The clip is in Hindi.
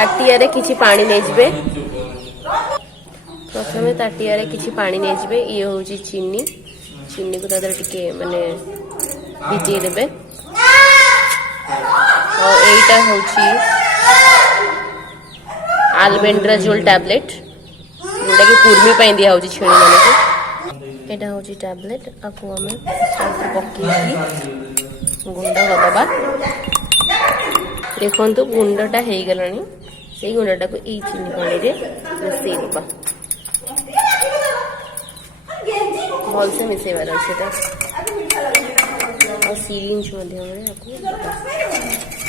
ताटिया किछि पानी नै जिवे प्रथमे ताटिया किछि पानी नै जिवे ये होची चीनी चीनी को तादर टिके माने भिजे देबे और एटा होची अल्बेंड्राजोल टैबलेट जोटा कि कुर्मी पई दिया होची छेणी माने को एटा होची टैबलेट आको हमें पक्की गुंड करदबा देखो गुंडटा हो गलानी से गुंडटा को यही चीनी पानी रे मिसई देबा भल से मिसेबार अच्छे और सिरिंज मध्यम रे आपको